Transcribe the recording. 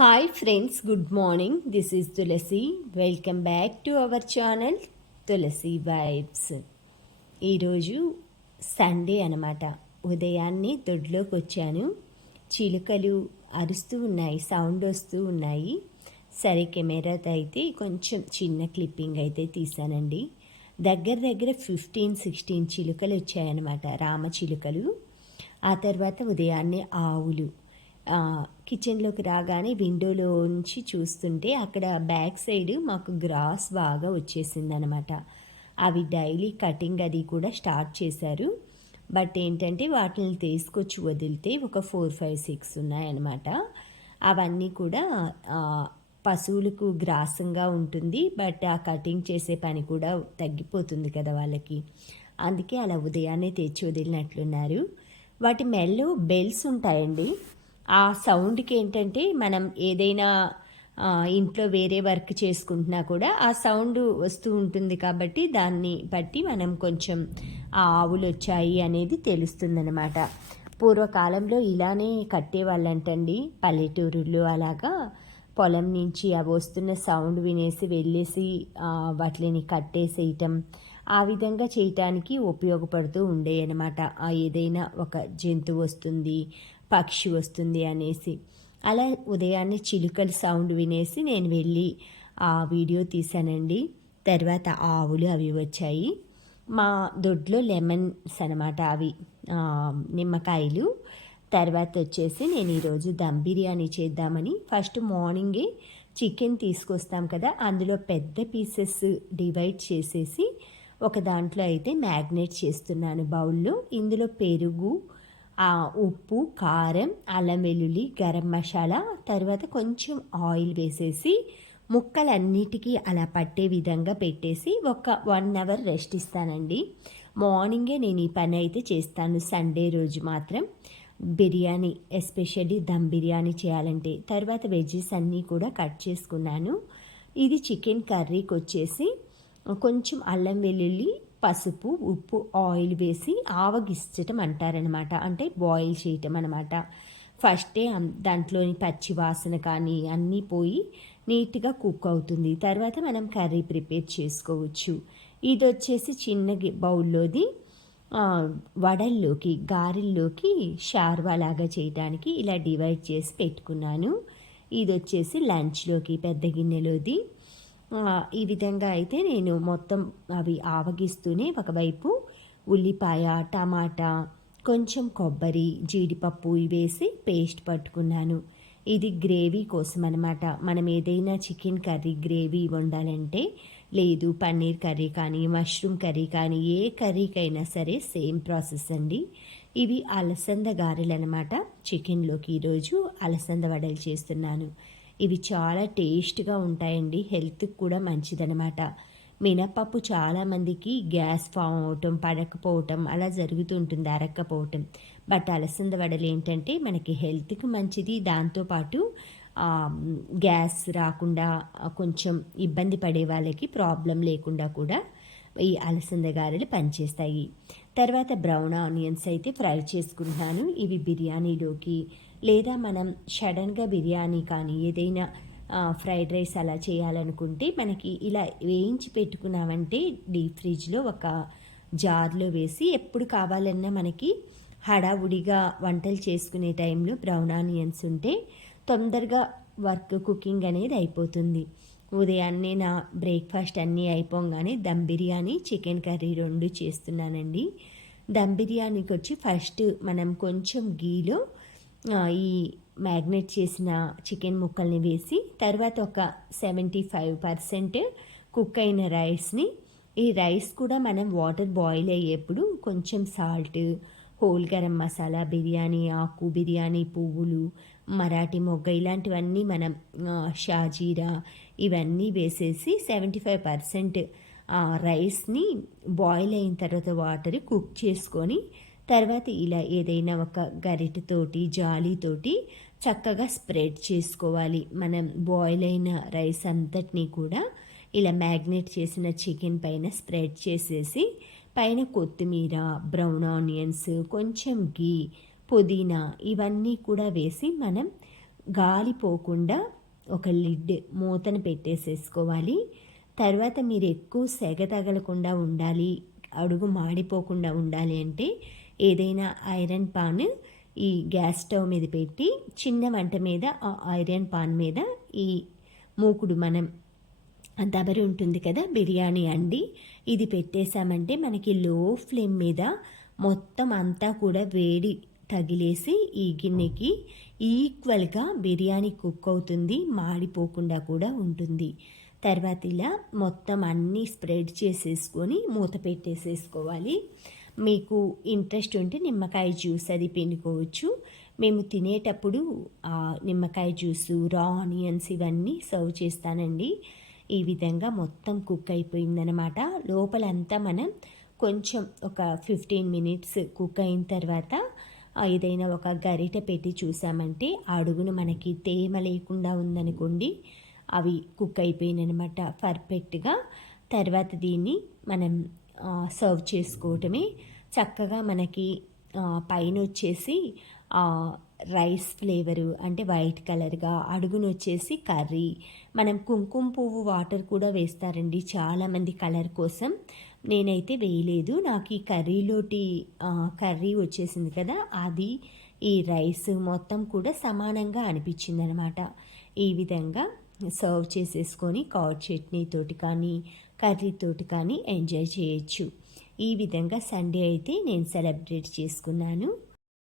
Hi friends, good morning. This is Tulasi. Welcome back to our channel Tulasi vibes. ఈరోజు Sunday అనమాట. ఉదయాన్నే దొడ్లోకి వచ్చాను. చిలుకలు అరుస్తూ ఉన్నాయి, సౌండ్ వస్తూ ఉన్నాయి. సరే, కెమెరాతో అయితే కొంచెం చిన్న క్లిప్పింగ్ అయితే తీసానండి. దగ్గర దగ్గర 15-16 చిలుకలు వచ్చాయన్నమాట, రామ చిలుకలు. ఆ తర్వాత ఉదయాన్నే ఆవులు. కిచెన్లోకి రాగానే విండోలోంచి చూస్తుంటే అక్కడ బ్యాక్ సైడ్ మాకు గ్రాస్ బాగా వచ్చేసిందనమాట. అవి డైలీ కటింగ్ అది కూడా స్టార్ట్ చేశారు. బట్ ఏంటంటే వాటిని తీసుకొచ్చి వదిలితే ఒక 4, 5, 6 ఉన్నాయన్నమాట. అవన్నీ కూడా పశువులకు గ్రాసంగా ఉంటుంది. బట్ ఆ కటింగ్ చేసే పని కూడా తగ్గిపోతుంది కదా వాళ్ళకి. అందుకే అలా ఉదయాన్నే తెచ్చి వదిలినట్లున్నారు. వాటి మెల్లో బెల్స్ ఉంటాయండి. ఆ సౌండ్కి ఏంటంటే మనం ఏదైనా ఇంట్లో వేరే వర్క్ చేసుకుంటున్నా కూడా ఆ సౌండ్ వస్తూ ఉంటుంది. కాబట్టి దాన్ని బట్టి మనం కొంచెం ఆ ఆవులు వచ్చాయి అనేది తెలుస్తుందన్నమాట. పూర్వకాలంలో ఇలానే కట్టేవాళ్ళంటండి పల్లెటూరులో. అలాగా పొలం నుంచి అవి వస్తున్న సౌండ్ వినేసి వెళ్ళేసి వాటిని కట్టేసేయటం, ఆ విధంగా చేయటానికి ఉపయోగపడుతూ ఉండేయన్నమాట. ఏదైనా ఒక జంతువు వస్తుంది, పక్షి వస్తుంది అనేసి. అలా ఉదయాన్నే చిలుకల సౌండ్ వినేసి నేను వెళ్ళి ఆ వీడియో తీశానండి. తర్వాత ఆవులు అవి వచ్చాయి. మా దొడ్లో లెమన్స్ అనమాట, అవి నిమ్మకాయలు. తర్వాత వచ్చేసి నేను ఈరోజు దమ్ బిర్యానీ చేద్దామని ఫస్ట్ మార్నింగే చికెన్ తీసుకొస్తాం కదా, అందులో పెద్ద పీసెస్ డివైడ్ చేసేసి ఒక దాంట్లో అయితే మ్యాగ్నేట్ చేస్తున్నాను బౌల్లో. ఇందులో పెరుగు, ఉప్పు, కారం, అల్లం వెల్లుల్లి, గరం మసాలా, తర్వాత కొంచెం ఆయిల్ వేసేసి ముక్కలన్నిటికీ అలా పట్టే విధంగా పెట్టేసి ఒక 1 అవర్ రెస్ట్ ఇస్తానండి. మార్నింగే నేను ఈ పని అయితే చేస్తాను సండే రోజు మాత్రం. బిర్యానీ, ఎస్పెషల్లీ దమ్ బిర్యానీ చేయాలంటే. తర్వాత వెజ్జెస్ అన్నీ కూడా కట్ చేసుకున్నాను. ఇది చికెన్ కర్రీకి వచ్చేసి కొంచెం అల్లం వెల్లుల్లి, పసుపు, ఉప్పు, ఆయిల్ వేసి ఆవగిచ్చటం అంటారనమాట. అంటే బాయిల్ చేయటం అనమాట. ఫస్టే దాంట్లోని పచ్చి వాసన కానీ అన్నీ పోయి నీట్గా కుక్ అవుతుంది. తర్వాత మనం కర్రీ ప్రిపేర్ చేసుకోవచ్చు. ఇది వచ్చేసి చిన్న బౌల్లోది వడల్లోకి, గారెల్లోకి షార్వా లాగా చేయడానికి ఇలా డివైడ్ చేసి పెట్టుకున్నాను. ఇది వచ్చేసి లంచ్లోకి పెద్ద గిన్నెలోది. ఈ విధంగా అయితే నేను మొత్తం అవి ఆవగిస్తూనే ఒకవైపు ఉల్లిపాయ, టమాటా, కొంచెం కొబ్బరి, జీడిపప్పు వేసి పేస్ట్ పట్టుకున్నాను. ఇది గ్రేవీ కోసం అనమాట. మనం ఏదైనా చికెన్ కర్రీ గ్రేవీ వండాలంటే, లేదు పన్నీర్ కర్రీ కానీ, మష్రూమ్ కర్రీ కానీ, ఏ కర్రీకైనా సరే సేమ్ ప్రాసెస్ అండి. ఇవి అలసంద గారెలు అనమాట. చికెన్లోకి ఈరోజు అలసంద వడలు చేస్తున్నాను. ఇవి చాలా టేస్ట్గా ఉంటాయండి, హెల్త్కి కూడా మంచిదనమాట. మినపప్పు చాలామందికి గ్యాస్ ఫామ్ అవటం, పడకపోవటం అలా జరుగుతుంటుంది, అరక్కపోవటం. బట్ అలసంద వడలు ఏంటంటే మనకి హెల్త్కి మంచిది. దాంతోపాటు గ్యాస్ రాకుండా, కొంచెం ఇబ్బంది పడే వాళ్ళకి ప్రాబ్లం లేకుండా కూడా ఈ అలసంద గారెలు పనిచేస్తాయి. తర్వాత బ్రౌన్ ఆనియన్స్ అయితే ఫ్రై చేసుకుంటున్నాను. ఇవి బిర్యానీలోకి, లేదా మనం సడన్గా బిర్యానీ కానీ ఏదైనా ఫ్రైడ్ రైస్ అలా చేయాలనుకుంటే మనకి ఇలా వేయించి పెట్టుకున్నామంటే డీప్ ఫ్రిడ్జ్లో ఒక జార్లో వేసి ఎప్పుడు కావాలన్నా మనకి హడావుడిగా వంటలు చేసుకునే టైంలో బ్రౌన్ ఆనియన్స్ ఉంటే తొందరగా కుకింగ్ అనేది అయిపోతుంది. ఉదయాన్నే నా బ్రేక్ఫాస్ట్ అన్నీ అయిపోగానే దమ్ బిర్యానీ, చికెన్ కర్రీ 2 చేస్తున్నానండి. దమ్ బిర్యానీకి వచ్చి ఫస్ట్ మనం కొంచెం గీలో ఈ మ్యాగ్నేట్ చేసిన చికెన్ ముక్కల్ని వేసి, తర్వాత ఒక 75% కుక్ అయిన రైస్ని, ఈ రైస్ కూడా మనం వాటర్ బాయిల్ అయ్యేప్పుడు కొంచెం సాల్ట్, హోల్ గరం మసాలా, బిర్యానీ ఆకు, బిర్యానీ పువ్వులు, మరాఠీ మొగ్గ, ఇలాంటివన్నీ మనం షాజీరా ఇవన్నీ వేసేసి 75% రైస్ని బాయిల్ అయిన తర్వాత వాటర్ కుక్ చేసుకొని, తర్వాత ఇలా ఏదైనా ఒక గరిటెతోటి, జాలీతోటి చక్కగా స్ప్రెడ్ చేసుకోవాలి. మనం బాయిల్ అయిన రైస్ అంతటినీ కూడా ఇలా మ్యాగ్నేట్ చేసిన చికెన్ పైన స్ప్రెడ్ చేసేసి, పైన కొత్తిమీర, బ్రౌన్ ఆనియన్స్, కొంచెం గీ, పుదీనా ఇవన్నీ కూడా వేసి మనం గాలి పోకుండా ఒక లిడ్ మూతను పెట్టేసేసుకోవాలి. తర్వాత మీరు ఎక్కువ సెగ తగలకుండా ఉండాలి, అడుగు మాడిపోకుండా ఉండాలి అంటే ఏదైనా ఐరన్ పాన్ ఈ గ్యాస్ స్టవ్ మీద పెట్టి చిన్న మంట మీద ఆ ఐరన్ పాన్ మీద ఈ మూకుడు మనం దబరి ఉంటుంది కదా బిర్యానీ అండి, ఇది పెట్టేశామంటే మనకి లో ఫ్లేమ్ మీద మొత్తం అంతా కూడా వేడి తగిలేసి ఈ గిన్నెకి ఈక్వల్గా బిర్యానీ కుక్ అవుతుంది, మాడిపోకుండా కూడా ఉంటుంది. తర్వాత ఇలా మొత్తం అన్నీ స్ప్రెడ్ చేసేసుకొని మూత పెట్టేసేసుకోవాలి. మీకు ఇంట్రెస్ట్ ఉంటే నిమ్మకాయ జ్యూస్ అది పిండుకోవచ్చు. మేము తినేటప్పుడు నిమ్మకాయ జ్యూసు, రా ఆనియన్స్ ఇవన్నీ సర్వ్ చేస్తానండి. ఈ విధంగా మొత్తం కుక్ అయిపోయిందనమాట. లోపలంతా మనం కొంచెం ఒక 15 మినిట్స్ కుక్ అయిన తర్వాత ఏదైనా ఒక గరిట పెట్టి చూసామంటే అడుగున మనకి తేమ లేకుండా ఉందనుకోండి, అవి కుక్ అయిపోయినమాట పర్ఫెక్ట్గా. తర్వాత దీన్ని మనం సర్వ్ చేసుకోవటమే. చక్కగా మనకి పైన వచ్చేసి రైస్ ఫ్లేవరు అంటే వైట్ కలర్గా, అడుగున వచ్చేసి కర్రీ. మనం కుంకుమ పువ్వు వాటర్ కూడా వేస్తారండి చాలామంది కలర్ కోసం. నేనైతే వేయలేదు. నాకు ఈ కర్రీలోటి కర్రీ వచ్చేసింది కదా, అది ఈ రైస్ మొత్తం కూడా సమానంగా అనిపించింది అనమాట. ఈ విధంగా సర్వ్ చేసేసుకొని కర్డ్ చట్నీతోటి కానీ కర్రీతోటి కానీ ఎంజాయ్ చేయొచ్చు. ఈ విధంగా సండే అయితే నేను సెలబ్రేట్ చేసుకున్నాను.